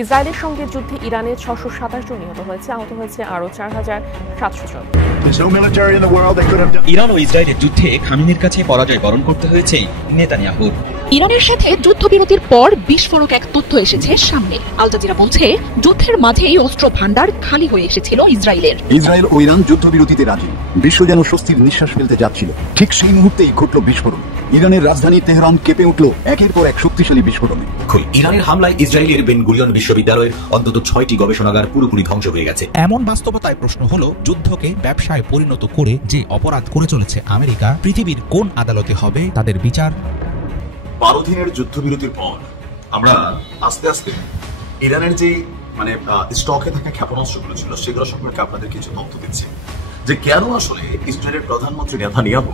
ইসরায়েলের সঙ্গে যুদ্ধে ইরানের 627 জন নিহত হয়েছে, আহত হয়েছে আরও 4700 জন। ইরান ও ইসরায়েলের যুদ্ধে খামেনির কাছে পরাজয় বরণ করতে হয়েছে নেতানিয়াহুর। ইরানের সাথে যুদ্ধবিরতির পর বিস্ফোরক এক তথ্য এসেছে সামনে। আল জাজিরা বলছে, যুদ্ধের মাঝেই অস্ত্র ভান্ডার খালি হয়ে এসেছিল ইসরায়েলের। ইসরায়েল ও ইরান যুদ্ধবিরতিতে রাজি, বিশ্ব যেন স্বস্তির নিঃশ্বাস ফেলতে যাচ্ছিল। ঠিক সেই মুহূর্তেই ঘটল বিস্ফোরণ। ইরানের রাজধানী তেহরান কেঁপে উঠল একের পর এক শক্তিশালী বিস্ফোরণে। ইরানের হামলায় ইসরায়েলের বেন গুরিয়ন বিশ্ববিদ্যালয়ের অন্তত 6টি গবেষণাগার পুরোপুরি ধ্বংস হয়ে গেছে। এমন বাস্তবতায় প্রশ্ন হলো, যুদ্ধকে ব্যবসায় পরিণত করে যে অপরাধ করে চলেছে আমেরিকা, পৃথিবীর কোন আদালতে হবে তাদের বিচার? 12 দিনের যুদ্ধবিরতির পর আমরা আস্তে আস্তে ইরানের যে স্টকে থাকা ক্ষেপণাস্ত্রগুলো ছিল সেগুলো সম্পর্কে আপনাদের কিছু তথ্য দিচ্ছি, যে কেন আসলে ইসরায়েলের প্রধানমন্ত্রী নেতানিয়াহু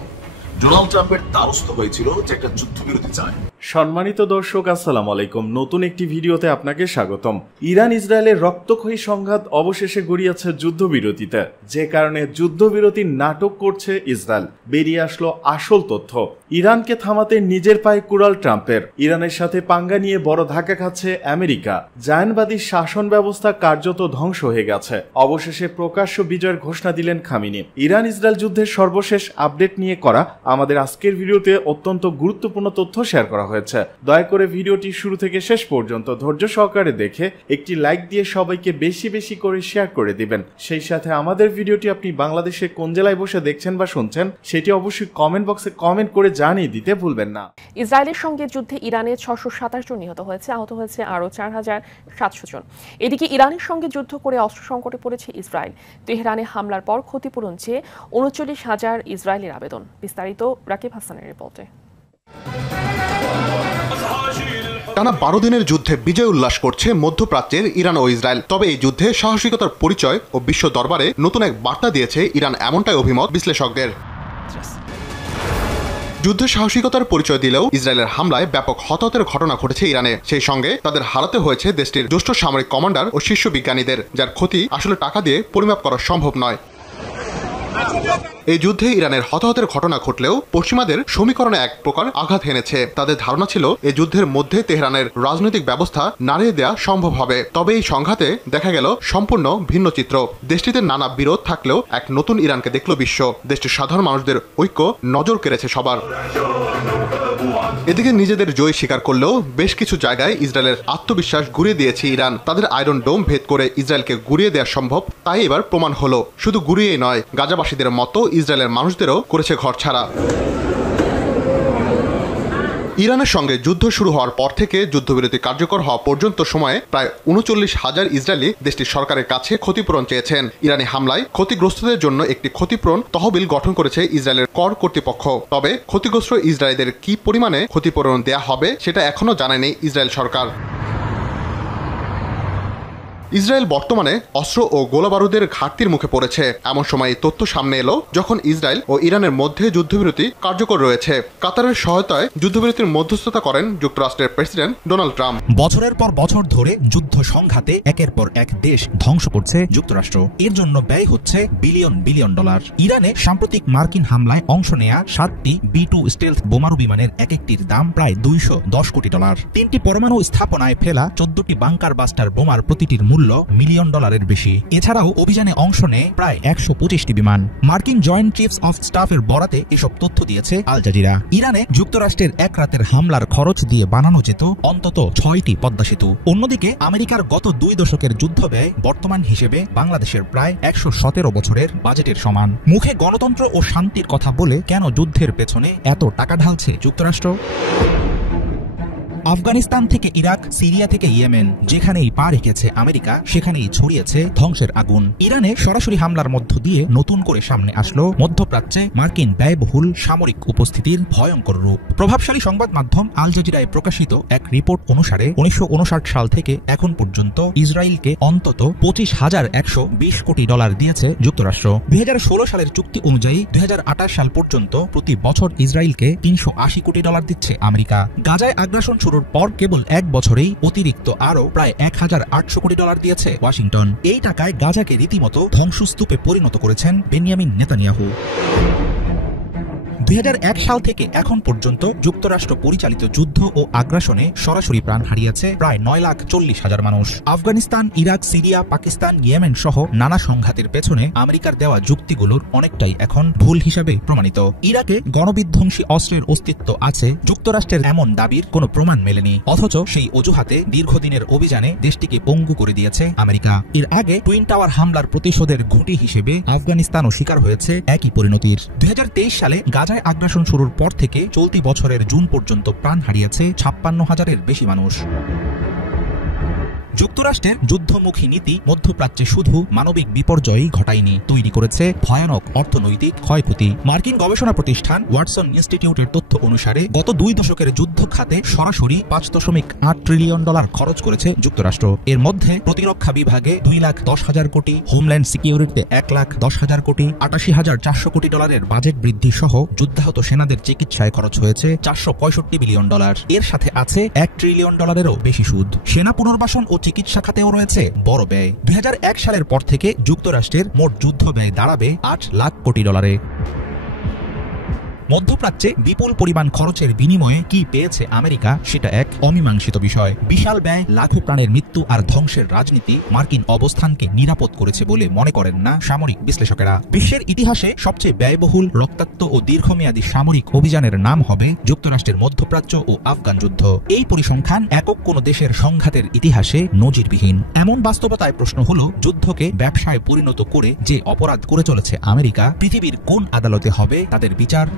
ডোনাল্ড ট্রাম্পের দ্বারস্থ হয়েছিল যে একটা যুদ্ধবিরতি চায়। সম্মানিত দর্শক, আসসালামু আলাইকুম। নতুন একটি ভিডিওতে আপনাকে স্বাগতম। ইরান ইসরায়েলের রক্তক্ষয়ী সংঘাত অবশেষে গড়িয়েছে যুদ্ধবিরতিতে, যে কারণে যুদ্ধবিরতির নাটক করছে ইসরায়েল। বেরিয়ে আসলো আসল তথ্য। ইরানকে থামাতে নিজের পায়ে কুড়াল ট্রাম্পের। ইরানের সাথে পাঙ্গা নিয়ে বড় ধাক্কা খাচ্ছে আমেরিকা। জায়নবাদী শাসন ব্যবস্থা কার্যত ধ্বংস হয়ে গেছে। অবশেষে প্রকাশ্য বিজয়ের ঘোষণা দিলেন খামেনি। ইরান ইসরায়েল যুদ্ধের সর্বশেষ আপডেট নিয়ে করা আমাদের আজকের ভিডিওতে অত্যন্ত গুরুত্বপূর্ণ তথ্য শেয়ার করা হয়েছে। দয়া করে ভিডিওটি শুরু থেকে শেষ পর্যন্ত ধৈর্য সহকারে দেখে একটি লাইক দিয়ে সবাইকে বেশি বেশি করে শেয়ার করে দিবেন। সেই সাথে আমাদের ভিডিওটি আপনি বাংলাদেশে কোন জেলায় বসে দেখছেন বা শুনছেন সেটি অবশ্যই কমেন্ট বক্সে কমেন্ট করে জানিয়ে দিতে ভুলবেন না। ইসরায়েলের সঙ্গে যুদ্ধে ইরানের 627 জন নিহত হয়েছে, আহত হয়েছে আরও 4700 জন। এদিকে ইরানের সঙ্গে যুদ্ধ করে অস্ত্র সংকটে পড়েছে ইসরায়েল। তেহরানে হামলার পর ক্ষতিপূরণ চেয়ে 39,000 ইসরায়েলের আবেদন। বিস্তারিত রাকিব হাসানের রিপোর্টে। টানা 12 দিনের যুদ্ধে বিজয় উল্লাস করছে মধ্যপ্রাচ্যের ইরান ও ইসরায়েল। তবে এই যুদ্ধে সাহসিকতার পরিচয় ও বিশ্ব দরবারে নতুন এক বার্তা দিয়েছে ইরান, এমনটাই অভিমত বিশ্লেষকদের। যুদ্ধে সাহসিকতার পরিচয় দিলেও ইসরায়েলের হামলায় ব্যাপক হতাহতের ঘটনা ঘটেছে ইরানে। সেই সঙ্গে তাদের হারাতে হয়েছে দেশটির জ্যেষ্ঠ সামরিক কমান্ডার ও শীর্ষ বিজ্ঞানীদের, যার ক্ষতি আসলে টাকা দিয়ে পরিমাপ করা সম্ভব নয়। এই যুদ্ধে ইরানের হতাহতের ঘটনা ঘটলেও পশ্চিমাদের সমীকরণে এক প্রকার আঘাত হেনেছে। তাদের ধারণা ছিল এই যুদ্ধের মধ্যে তেহরানের রাজনৈতিক ব্যবস্থা নাড়িয়ে দেওয়া সম্ভব হবে। তবে এই সংঘাতে দেখা গেল সম্পূর্ণ ভিন্ন চিত্র। দেশটিতে নানা বিরোধ থাকলেও এক নতুন ইরানকে দেখল বিশ্ব। দেশটির সাধারণ মানুষদের ঐক্য নজর কেড়েছে সবার। এদিকে নিজেদের জয় স্বীকার করলেও বেশ কিছু জায়গায় ইসরায়েলের আত্মবিশ্বাস গুঁড়িয়ে দিয়েছে ইরান। তাদের আয়রন ডোম ভেদ করে ইসরায়েলকে গুঁড়িয়ে দেওয়া সম্ভব, তাই এবার প্রমাণ হলো। শুধু গুঁড়িয়েই নয়, গাজাবাসীদের মতো ইসরায়েলের মানুষদেরও করেছে ঘরছাড়া। ইরানের সঙ্গে যুদ্ধ শুরু হওয়ার পর থেকে যুদ্ধবিরতি কার্যকর হওয়া পর্যন্ত সময়ে প্রায় 39,000 ইসরায়েলি দেশটির সরকারের কাছে ক্ষতিপূরণ চেয়েছেন। ইরানি হামলায় ক্ষতিগ্রস্তদের জন্য একটি ক্ষতিপূরণ তহবিল গঠন করেছে ইসরায়েলের কর কর্তৃপক্ষ। তবে ক্ষতিগ্রস্ত ইসরায়েলিদের কি পরিমাণে ক্ষতিপূরণ দেয়া হবে সেটা এখনো জানায়নি ইসরায়েল সরকার। ইসরায়েল বর্তমানে অস্ত্র ও গোলাবারুদের ঘাটতির মুখে পড়েছে। এমন সময় তথ্য সামনে এলো যখন ইসরায়েল ও ইরানের মধ্যে যুদ্ধবিরতি কার্যকর রয়েছে। কাতারের সহায়তায় যুদ্ধবিরতির মধ্যস্থতা করেন যুক্তরাষ্ট্রের প্রেসিডেন্ট ডোনাল্ড ট্রাম্প। বছরের পর বছর ধরে যুদ্ধ সংঘাতে একের পর এক দেশ ধ্বংস করছে যুক্তরাষ্ট্র। এর জন্য ব্যয় হচ্ছে বিলিয়ন বিলিয়ন ডলার। ইরানে সাম্প্রতিক মার্কিন হামলায় অংশ নেয়া 7টি B2 স্টেলথ বোমারু বিমানের এক একটির দাম প্রায় $210 কোটি। 3টি পরমাণু স্থাপনায় ফেলা 14টি বাংকার বাস্টার বোমার প্রতিটির মূল্য $1 মিলিয়ন বেশি। এছাড়াও অভিযানে অংশ নেয় প্রায় 125টি বিমান। মার্কিন জয়েন্ট চিফস অফ স্টাফের বরাতে এসব তথ্য দিয়েছে আল জাজিরা। ইরানে যুক্তরাষ্ট্রের এক রাতের হামলার খরচ দিয়ে বানানো যেত অন্তত 6টি পদ্মা সেতু। অন্যদিকে আমেরিকার গত 2 দশকের যুদ্ধ ব্যয় বর্তমান হিসেবে বাংলাদেশের প্রায় 117 বছরের বাজেটের সমান। মুখে গণতন্ত্র ও শান্তির কথা বলে কেন যুদ্ধের পেছনে এত টাকা ঢালছে যুক্তরাষ্ট্র? আফগানিস্তান থেকে ইরাক, সিরিয়া থেকে ইয়েমেন, যেখানেই পা রেখেছে আমেরিকা সেখানেই ছড়িয়েছে ধ্বংসের আগুন। ইরানে সরাসরি হামলার মধ্য দিয়ে নতুন করে সামনে আসলো মধ্যপ্রাচ্যে মার্কিন ব্যয়বহুল সামরিক উপস্থিতির ভয়ঙ্কর রূপ। প্রভাবশালী সংবাদ মাধ্যম আল জাজিরায় প্রকাশিত এক রিপোর্ট অনুসারে 1959 সাল থেকে এখন পর্যন্ত ইসরায়েলকে অন্তত $25,120 কোটি দিয়েছে যুক্তরাষ্ট্র। 2016 সালের চুক্তি অনুযায়ী 2028 সাল পর্যন্ত প্রতি বছর ইসরায়েলকে $380 কোটি দিচ্ছে আমেরিকা। গাজায় আগ্রাসন শুরুর পর কেবল 1 বছরেই অতিরিক্ত আরো প্রায় $1,800 কোটি দিয়েছে ওয়াশিংটন। এই টাকায় গাজাকে রীতিমতো ধ্বংসস্তূপে পরিণত করেছেন বেনিয়ামিন নেতানিয়াহু। 2001 সাল থেকে এখন পর্যন্ত যুক্তরাষ্ট্র পরিচালিত যুদ্ধ ও আগ্রাসনে সরাসরি প্রাণ হারিয়েছে প্রায় 9,40,000 মানুষ। Afghanistan, Iraq, Syria, Pakistan, Yemen সহ নানা সংঘাতের পেছনে আমেরিকার দেওয়া যুক্তিগুলোর অনেকটাই এখন ভুল হিসাবে প্রমাণিত। ইরাকে গণবিধ্বংসী অস্ত্রের অস্তিত্ব আছে, যুক্তরাষ্ট্রের এমন দাবির কোনো প্রমাণ মেলেনি, অথচ সেই অজুহাতে দীর্ঘদিনের অভিযানে দেশটিকে পঙ্গু করে দিয়েছে আমেরিকা। এর আগে টুইন টাওয়ার হামলার প্রতিশোধের ঘুঁটি হিসেবে আফগানিস্তানও শিকার হয়েছে একই পরিণতির। 2023 সালে গাজায় আগ্রাসন শুরুর পর থেকে চলতি বছরের জুন পর্যন্ত প্রাণ হারিয়েছে 56,000-এর বেশি মানুষ। যুক্তরাষ্ট্রের যুদ্ধমুখী নীতি মধ্যপ্রাচ্যে শুধু মানবিক বিপর্যয়ই ঘটায়নি, তৈরি করেছে ভয়ানক অর্থনৈতিক ক্ষয়ক্ষতি। মার্কিন গবেষণা প্রতিষ্ঠান ওয়াটসন ইনস্টিটিউটের তথ্য অনুসারে গত 2 দশকের যুদ্ধ খাতে সরাসরি $5.8 ট্রিলিয়ন খরচ করেছে যুক্তরাষ্ট্র। এর মধ্যে প্রতিরক্ষা বিভাগে $2,10,000 কোটি, হোমল্যান্ড সিকিউরিটিতে $1,10,000 কোটি, $88,400 কোটি বাজেট বৃদ্ধি সহ যুদ্ধাহত সেনাদের চিকিৎসায় খরচ হয়েছে $465 বিলিয়ন। এর সাথে আছে $1 ট্রিলিয়নেরও বেশি সুদ। সেনা পুনর্বাসন ও চিকিৎসা খাতেও রয়েছে বড় ব্যয়। 2001 সালের পর থেকে যুক্তরাষ্ট্রের মোট যুদ্ধ ব্যয় দাঁড়াবে $8 লাখ কোটি। মধ্যপ্রাচ্যে বিপুল পরিমাণ খরচের বিনিময়ে কি পেয়েছে আমেরিকা সেটা এক অমীমাংসিত বিষয়। বিশাল ব্যয়, লাখো প্রাণের মৃত্যু আর ধ্বংসের রাজনীতি মার্কিন অবস্থানকে নিরাপদ করেছে বলে মনে করেন না সামরিক বিশ্লেষকেরা। বিশ্বের ইতিহাসে সবচেয়ে ব্যয়বহুল, রক্তাক্ত ও দীর্ঘমেয়াদী সামরিক অভিযানের নাম হবে যুক্তরাষ্ট্রের মধ্যপ্রাচ্য ও আফগান যুদ্ধ। এই পরিসংখ্যান একক কোনো দেশের সংঘাতের ইতিহাসে নজিরবিহীন। এমন বাস্তবতায় প্রশ্ন হলো, যুদ্ধকে ব্যবসায় পরিণত করে যে অপরাধ করে চলেছে আমেরিকা, পৃথিবীর কোন আদালতে হবে তাদের বিচার?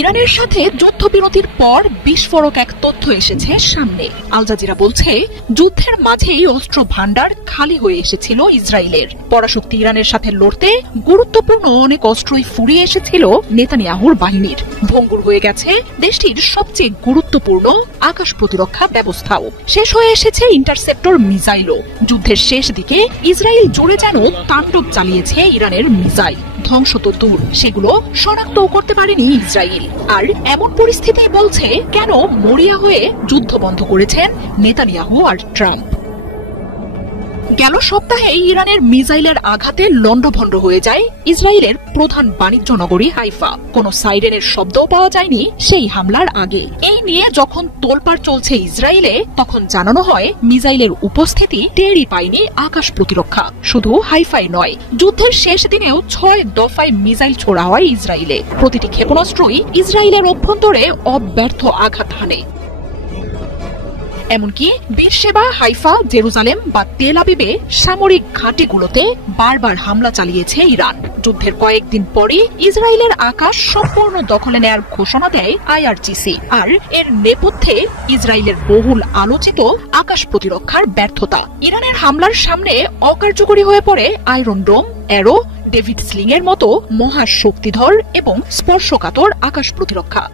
ইরানের সাথে যুদ্ধবিরতির পর বিস্ফোরক এক তথ্য এসেছে সামনে। আল জাজিরা বলছে, যুদ্ধের মাঝেই অস্ত্র ভান্ডার খালি হয়ে এসেছিল ইসরায়েলের। পরাশক্তি ইরানের সাথে লড়তে গুরুত্বপূর্ণ অনেক অস্ত্রই ফুরিয়ে এসেছিল নেতানিয়াহুর বাহিনীর। ভঙ্গুর হয়ে গেছে দেশটির সবচেয়ে গুরুত্বপূর্ণ আকাশ প্রতিরক্ষা ব্যবস্থাও। শেষ হয়ে এসেছে ইন্টারসেপ্টর মিসাইলও। যুদ্ধের শেষ দিকে ইসরায়েল জুড়ে যেন তাণ্ডব চালিয়েছে ইরানের মিসাইল। ধ্বংস তো দূর, সেগুলো শনাক্তও করতে পারেনি ইসরায়েল। আর এমন পরিস্থিতি বলছে কেন মরিয়া হয়ে যুদ্ধ বন্ধ করেছেন নেতানিয়াহু আর ট্রাম্প। গেল সপ্তাহে ইরানের মিসাইলের আঘাতে লন্ডভন্ড হয়ে যায় ইসরায়েলের প্রধান বাণিজ্য নগরী হাইফা। কোনো সাইরেনের শব্দও পাওয়া যায়নি সেই হামলার আগে। এই নিয়ে যখন তোলপাড় চলছে ইসরায়েলে, তখন জানানো হয় মিসাইলের উপস্থিতি টেরই পায়নি আকাশ প্রতিরক্ষা। শুধু হাইফাই নয়, যুদ্ধের শেষ দিনেও 6 দফায় মিসাইল ছোড়া হয় ইসরায়েলে। প্রতিটি ক্ষেপণাস্ত্রই ইসরায়েলের অভ্যন্তরে অব্যর্থ আঘাত হানে। এমনকি বেরশেবা, হাইফা, জেরুজালেম বা তেল আবিবে সামরিক ঘাঁটিগুলোতে বারবার হামলা চালিয়েছে ইরান। যুদ্ধের কয়েকদিন পরই ইসরায়েলের আকাশ সম্পূর্ণ দখলে নেয়ার ঘোষণা দেয় আইআরজিসি। আর এর নেপথ্যে ইসরায়েলের বহুল আলোচিত আকাশ প্রতিরক্ষার ব্যর্থতা। ইরানের হামলার সামনে অকার্যকরী হয়ে পড়ে আয়রন ডোম, অ্যারো, ডেভিড স্লিং এর মতো মহাশক্তিধর এবং স্পর্শকাতর আকাশ প্রতিরক্ষা।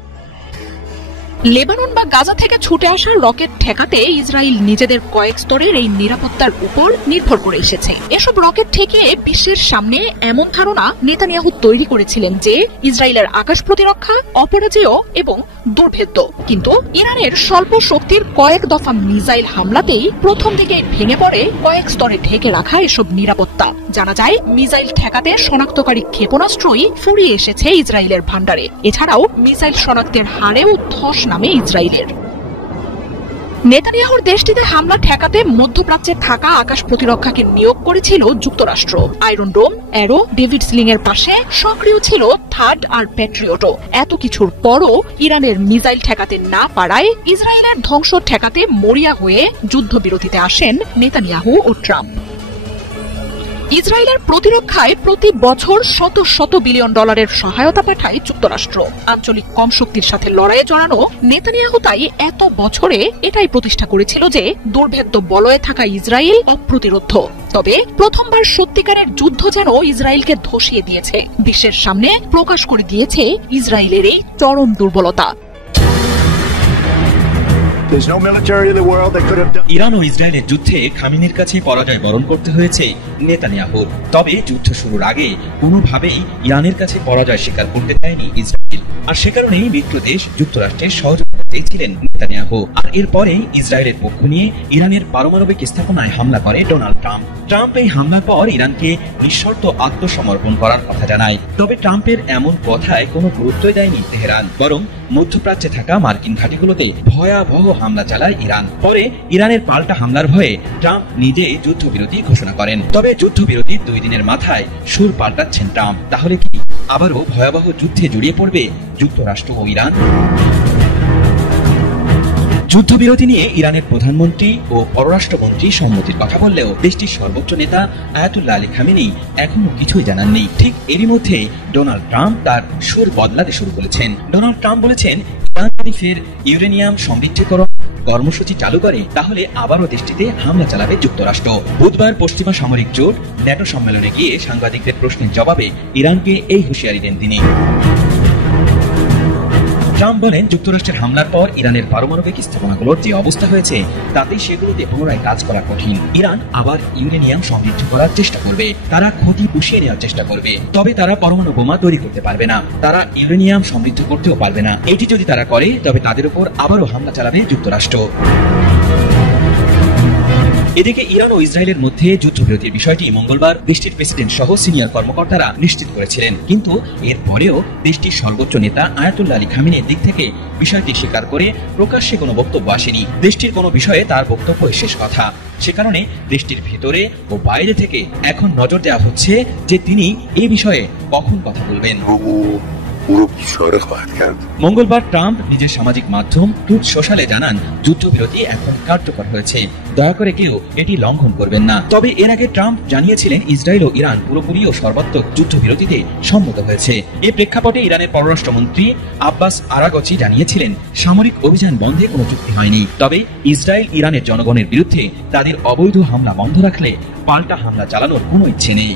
লেবানন বা গাজা থেকে ছুটে আসা রকেট ঠেকাতে ইসরায়েল নিজেদের কয়েক স্তরের এই নিরাপত্তার উপর নির্ভর করে এসেছে। এসব রকেট ঠেকিয়ে বিশ্বের সামনে এমন ধারণা নেতানিয়াহু তৈরি করেছিলেন যে ইসরায়েলের আকাশ প্রতিরক্ষা অপরাজেয় এবং দুর্ভেদ্য। কিন্তু ইরানের স্বল্প শক্তির কয়েক দফা মিসাইল হামলাতেই প্রথম দিকে ভেঙে পড়ে কয়েক স্তরে ঢেকে রাখা এসব নিরাপত্তা। জানা যায়, মিসাইল ঠেকাতে শনাক্তকারী ক্ষেপণাস্ত্রই ফুরিয়ে এসেছে ইসরায়েলের ভান্ডারে। এছাড়াও মিসাইল শনাক্তের হারেও ধস নামে ইসরায়েলের। নেতানিয়াহুর দেশটিতে হামলা ঠেকাতে মধ্যপ্রাচ্যে থাকা আকাশ প্রতিরক্ষাকে নিয়োগ করেছিল যুক্তরাষ্ট্র। আয়রন ডোম, অ্যারো, ডেভিড স্লিং এর পাশে সক্রিয় ছিল থার্ড আর প্যাট্রিয়টও। এত কিছুর পরও ইরানের মিসাইল ঠেকাতে না পারায় ইসরায়েলের ধ্বংস ঠেকাতে মরিয়া হয়ে যুদ্ধবিরতিতে আসেন নেতানিয়াহু ও ট্রাম্প। ইসরায়েলের প্রতিরক্ষায় প্রতি বছর শত শত বিলিয়ন ডলারের সহায়তা পাঠায় যুক্তরাষ্ট্র। আঞ্চলিক কম শক্তির সাথে লড়াইয়ে জড়ানো নেতানিয়াহু তাই এত বছরে এটাই প্রতিষ্ঠা করেছিল যে দুর্ভেদ্য বলয়ে থাকা ইসরায়েল অপ্রতিরোধ্য। তবে প্রথমবার সত্যিকারের যুদ্ধ যেন ইসরায়েলকে ধসিয়ে দিয়েছে, বিশ্বের সামনে প্রকাশ করে দিয়েছে ইসরায়েলের এই চরম দুর্বলতা। ইরান ও ইসরায়েলের যুদ্ধে খামেনির কাছে পরাজয় বরণ করতে হয়েছে নেতানিয়াহুর। তবে যুদ্ধ শুরুর আগে কোনোভাবেই ইরানের কাছে পরাজয় স্বীকার করতে দেয়নি ইসরায়েল। আর সে কারণেই মিত্র দেশ যুক্তরাষ্ট্রের সহযোগিতা চেয়েছিলেন নেতানিয়াহু। আর এরপরেই ইসরায়েলের পক্ষ নিয়ে ইরানের পারমাণবিক স্থাপনায় হামলা করে ডোনাল্ড ট্রাম্প। ট্রাম্প এই হামলার পর ইরানকে নিঃশর্ত আত্মসমর্পণ করার কথা জানায়। তবে ট্রাম্পের এমন কথায় কোনো গুরুত্বই দেয়নি তেহরান, বরং মধ্যপ্রাচ্যে থাকা মার্কিন ঘাঁটিগুলোতে ভয়াবহ হামলা চালায় ইরান। পরে ইরানের পাল্টা হামলার ভয়ে ট্রাম্প নিজেই যুদ্ধবিরতি ঘোষণা করেন। তবে যুদ্ধবিরতির 2 দিনের মাথায় সুর পাল্টাচ্ছেন ট্রাম্প। তাহলে কি আবারও ভয়াবহ যুদ্ধে জড়িয়ে পড়বে যুক্তরাষ্ট্র ও ইরান? যুদ্ধবিরতি নিয়ে ইরানের প্রধানমন্ত্রী ও পররাষ্ট্রমন্ত্রী সম্মতির কথা বললেও দেশটির সর্বোচ্চ নেতা আয়াতুল্লাহ আলী খামেনি এখনো কিছুই জানাননি। ঠিক এরই মধ্যে ডোনাল্ড ট্রাম্প তার সুর বদলাতে শুরু করেছেন। ডোনাল্ড ট্রাম্প বলেছেন, ইরান যদি ফের ইউরেনিয়াম সমৃদ্ধকরণ কর্মসূচি চালু করে তাহলে আবারও দেশটিতে হামলা চালাবে যুক্তরাষ্ট্র। বুধবার পশ্চিমা সামরিক জোট ন্যাটো সম্মেলনে গিয়ে সাংবাদিকদের প্রশ্নের জবাবে ইরানকে এই হুঁশিয়ারি দেন তিনি। ট্রাম্প বলেন, যুক্তরাষ্ট্রের হামলার পর ইরানের পারমাণবিক স্থাপনাগুলোর যে অবস্থা হয়েছে তাতে সেগুলোতে পুনরায় কাজ করা কঠিন। ইরান আবার ইউরেনিয়াম সমৃদ্ধ করার চেষ্টা করবে, তারা ক্ষতি পুষিয়ে নেওয়ার চেষ্টা করবে, তবে তারা পরমাণু বোমা তৈরি করতে পারবে না, তারা ইউরেনিয়াম সমৃদ্ধ করতেও পারবে না। এটি যদি তারা করে তবে তাদের উপর আবারও হামলা চালাবে যুক্তরাষ্ট্র। এদিকে ইরান ও ইসরায়েলের মধ্যে যুদ্ধবিরতির বিষয়টি মঙ্গলবার দেশটির প্রেসিডেন্ট সহ সিনিয়র কর্মকর্তারা নিশ্চিত করেছিলেন, কিন্তু এরপরেও দেশটির সর্বোচ্চ নেতা আয়াতুল্লাহ আলী খামেনির দিক থেকে বিষয়টি স্বীকার করে প্রকাশ্যে কোনো বক্তব্য আসেনি। দেশটির কোনো বিষয়ে তার বক্তব্য শেষ কথা। সে কারণে দেশটির ভেতরে ও বাইরে থেকে এখন নজর দেওয়া হচ্ছে যে তিনি এই বিষয়ে কখন কথা বলবেন। মঙ্গলবার ট্রাম্প নিজের সামাজিক মাধ্যম ট্রুথ সোশ্যালে জানান, যুদ্ধবিরতি এখন কার্যকর হয়েছে, দয়া করে কেউ এটি লঙ্ঘন করবেন না। তবে এর আগে ট্রাম্প জানিয়েছিলেন ইসরায়েল ও ইরান পুরোপুরি ও সর্বাত্মক যুদ্ধবিরতিতে সম্মত হয়েছে। এই প্রেক্ষাপটে ইরানের পররাষ্ট্রমন্ত্রী আব্বাস আরাগচি জানিয়েছিলেন, সামরিক অভিযান বন্ধে কোনো চুক্তি হয়নি, তবে ইসরায়েল ইরানের জনগণের বিরুদ্ধে তাদের অবৈধ হামলা বন্ধ রাখলে পাল্টা হামলা চালানোর কোনো ইচ্ছে নেই।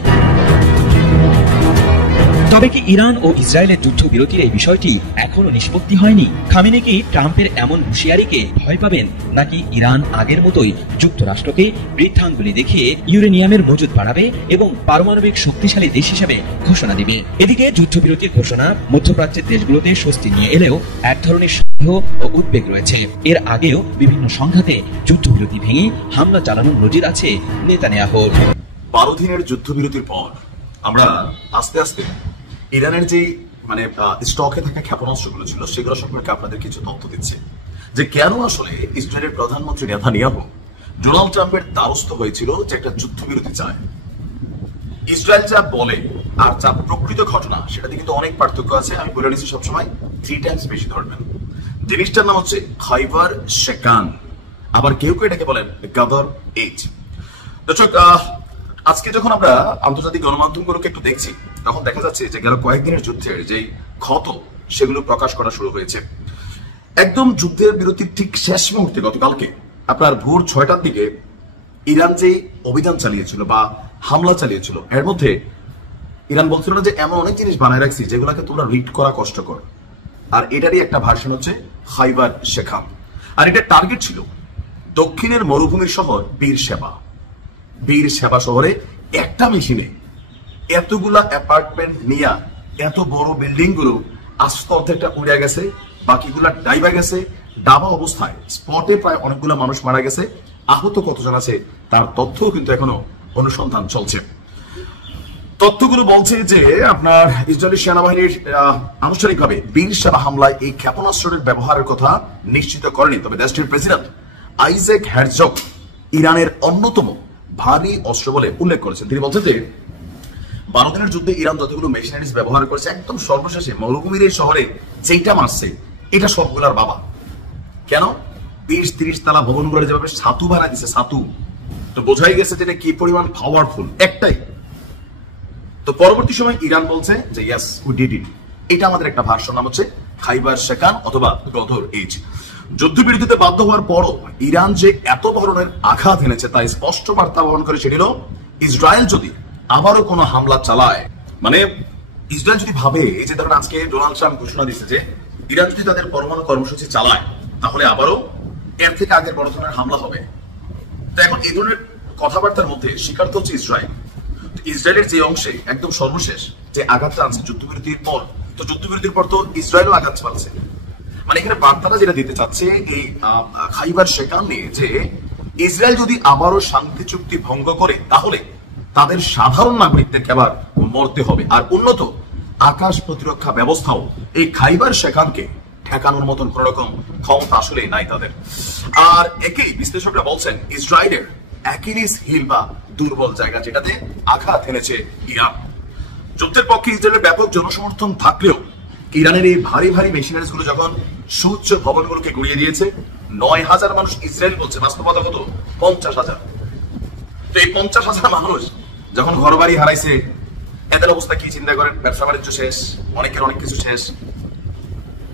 তবে কি ইরান ও ইসরায়েলের যুদ্ধবিরতির এই বিষয়টি এখনো নিষ্পত্তি হয়নি? খামেনি কি ট্রাম্পের এমন হুঁশিয়ারিকে ভয় পাবেন, নাকি ইরান আগের মতোই যুক্তরাষ্ট্রকে বৃদ্ধাঙ্গুলি দেখিয়ে ইউরেনিয়ামের মজুদ বাড়াবে এবং পারমাণবিক শক্তিশালী দেশ হিসেবে ঘোষণা দিবে? এদিকে যুদ্ধবিরতির ঘোষণা মধ্যপ্রাচ্যের দেশগুলোতে স্বস্তি নিয়ে এলেও এক ধরনের সন্দেহ ও উদ্বেগ রয়েছে। এর আগেও বিভিন্ন সংঘাতে যুদ্ধবিরতি ভেঙে হামলা চালানোর নজির আছে নেতানিয়াহুর। 12 দিনের যুদ্ধবিরতির পর আমরা আস্তে আস্তে ইরানের যে স্টকে থাকা ক্ষেপণাস্ত্রগুলো ছিল সেগুলো সম্পর্কে আপনাদের কিছু তথ্য দিচ্ছে, যে কেন আসলে ইসরায়েলের প্রধানমন্ত্রী নেতানিয়াহু ডোনাল্ড ট্রাম্পের দ্বারস্থ হয়েছিল যে একটা যুদ্ধবিরতি চায়। ইসরায়েল যা বলে আর যা প্রকৃত ঘটনা সেটাতে কিন্তু অনেক পার্থক্য আছে। আমি বলে নিচ্ছি সবসময় 3 টাইমস বেশি ধরবেন। জিনিসটার নাম হচ্ছে খাইবার শেকান, আবার কেউ কেউ এটাকে বলেন গাদার 8। দর্শক, আজকে যখন আমরা আন্তর্জাতিক গণমাধ্যমগুলোকে একটু দেখছি তখন দেখা যাচ্ছে যে গেল কয়েকদিনের যুদ্ধের যে ক্ষত সেগুলো প্রকাশ করা শুরু হয়েছে। একদম যুদ্ধের বিরতির ঠিক শেষ মুহূর্তে গতকালকে আপনার ভোর 6টার দিকে ইরান যে অভিযান চালিয়েছিল বা হামলা চালিয়েছিল, এর মধ্যে ইরান বলছিল না যে এমন অনেক জিনিস বানায় রাখছি যেগুলোকে তোমরা রিড করা কষ্টকর, আর এটারই একটা ভার্সন হচ্ছে খাইবার শেখাম। আর এটার টার্গেট ছিল দক্ষিণের মরুভূমির শহর বীর সেবা শহরে একটা মেশিনে এতগুলা অ্যাপার্টমেন্ট নিয়ে এত বড় বিল্ডিং গুলো আস্তে অর্ধেকটা উড়ে গেছে, বাকিগুলা ডাইবা গেছে। ডাবা অবস্থায় স্পটে প্রায় অনেকগুলো মানুষ মারা গেছে। আহত কতজন আছে তার তথ্যও কিন্তু এখনো অনুসন্ধান চলছে। তথ্যগুলো বলছে যে আপনার ইসরায়েলি সেনাবাহিনীর আনুষ্ঠানিকভাবে বীর সেবা হামলায় এই ক্ষেপণাস্ত্রের ব্যবহারের কথা নিশ্চিত করেনি, তবে দেশটির প্রেসিডেন্ট আইজ্যাক হেরজগ ইরানের অন্যতম ভারী অস্ত্র বলে উল্লেখ করেছেন। তিনি বলছেন যে 12 দিনের যুদ্ধে ইরান যতগুলো মেশিনারিজ ব্যবহার করেছে একদম সর্বশেষে মরুভূমির এই শহরে যেটা মারছে এটা সবগুলার বাবা। কেন? 20-30 তালা ভবনগুলো যেভাবে ছাতু বানায় দিচ্ছে, ছাতু, তো বোঝাই গেছে যে কি পরিমাণ পাওয়ারফুল একটাই। তো পরবর্তী সময় ইরান বলছে যে ইয়েস উই ডিড ইট। এটা আমাদের একটা ভার্সন, নাম হচ্ছে খাইবার শেকান অথবা গদর 8। যুদ্ধবিরতিতে বাধ্য হওয়ার পরও ইরান যে এত ধরনের আঘাত এনেছে তাই স্পষ্ট বার্তা বহন করে সেটি হলো, ইসরায়েল যদি আবারও কোনো হামলা চালায়, মানে ইসরায়েল যদি ভাবে, এই যে ধরেন আজকে ডোনাল্ড ট্রাম্প ঘোষণা দিচ্ছে যে ইরান যদি তাদের পরমাণু কর্মসূচি চালায় তাহলে আবারও এর থেকে আগের বড় ধরনের হামলা হবে। তো এখন এই ধরনের কথাবার্তার মধ্যে স্বীকার হচ্ছে ইসরায়েল। ইসরায়েলের যে অংশে একদম সর্বশেষ যে আঘাতটা আনছে যুদ্ধবিরতির পর, তো যুদ্ধবিরতির পর তো ইসরায়েলও আঘাত চালাচ্ছে। মানে এখানে বার্তাটা যেটা দিতে চাচ্ছে এই খাইবার শেকান নিয়ে, যে ইসরায়েল যদি আবারও শান্তি চুক্তি ভঙ্গ করে তাহলে তাদের সাধারণ নাগরিকদেরকে আবার মরতে হবে। আর উন্নত আকাশ প্রতিরক্ষা ব্যবস্থাও এই খাইবার শেকানকে ঠেকানোর মতন কোন রকম ক্ষমতা আসলে নাই তাদের। আর একেই বিশ্লেষকরা বলছেন ইসরায়েলের অ্যাকিলিস হিল বা দুর্বল জায়গা, যেটাতে আঘাত এনেছে ইরান। যুদ্ধের পক্ষে ইসরায়েলের ব্যাপক জনসমর্থন থাকলেও ইরানের এই ভারী ভারী মেশিনারিজ গুলো যখন সুউচ্চ ভবনগুলোকে গুড়িয়ে দিয়েছে, 9,000 মানুষ ইসরায়েল বলছে, বাস্তবতা কত 50,000। তো এই 50,000 মানুষ যখন ঘর বাড়ি হারাইছে, এদের অবস্থা কি চিন্তা করেন? ব্যবসা বাণিজ্য শেষ, অনেকের অনেক কিছু শেষ।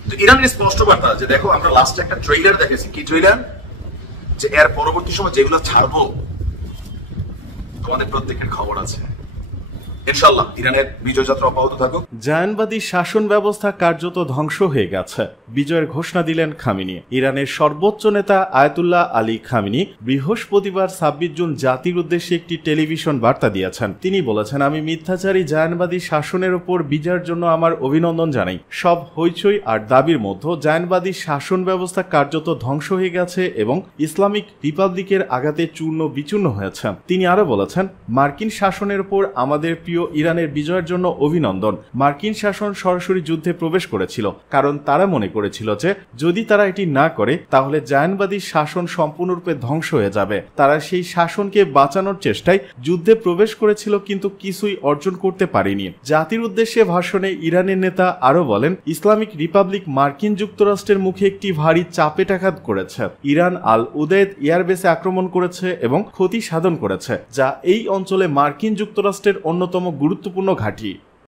তো ইরানের স্পষ্ট বার্তা যে দেখো, আমরা লাস্ট একটা ট্রেইলার দেখেছি। কি ট্রেইলার? যে এর পরবর্তী সময় যেগুলো ছাড়বো তোমাদের প্রত্যেকের খবর আছে। ইনশাআল্লাহ ইরানের বিজয় যাত্রা অব্যাহত থাকুক। জায়নবাদী শাসন ব্যবস্থা কার্যত ধ্বংস হয়ে গেছে, বিজয়ের ঘোষণা দিলেন খামেনি। ইরানের সর্বোচ্চ নেতা আয়াতুল্লাহ আলী খামেনি বৃহস্পতিবার 26 জুন জাতির উদ্দেশ্যে একটি টেলিভিশন বার্তা দিয়েছেন। তিনি বলেছেন, আমি মিথ্যাচারী জায়নবাদী শাসনের উপর বিজয়ের জন্য আমার অভিনন্দন জানাই। সব হইচই আর দাবির মধ্যে জায়নবাদী শাসন ব্যবস্থা কার্যত ধ্বংস হয়ে গেছে এবং ইসলামিক রিপাবলিকের আঘাতে চূর্ণ বিচূর্ণ হয়েছে। তিনি আরো বলেছেন, মার্কিন শাসনের উপর আমাদের ইরানের বিজয়ের জন্য অভিনন্দন। মার্কিন শাসন সরাসরি যুদ্ধে প্রবেশ করেছিল, কারণ তারা মনে করেছিল যে যদি তারা এটি না করে তাহলে জায়নবাদী শাসন সম্পূর্ণরূপে ধ্বংস হয়ে যাবে। তারা সেই শাসনকে বাঁচানোর চেষ্টায় যুদ্ধে প্রবেশ করেছিল, কিন্তু কিছুই অর্জন করতে পারেনি। জাতির উদ্দেশ্যে ভাষণে ইরানের নেতা আরো বলেন, ইসলামিক রিপাবলিক মার্কিন যুক্তরাষ্ট্রের মুখে একটি ভারী চাপেটাঘাত করেছে। ইরান আল উদেদ এয়ারবেসে আক্রমণ করেছে এবং ক্ষতি সাধন করেছে, যা এই অঞ্চলে মার্কিন যুক্তরাষ্ট্রের অন্যতম গুরুত্বপূর্ণ ঘাঁটি।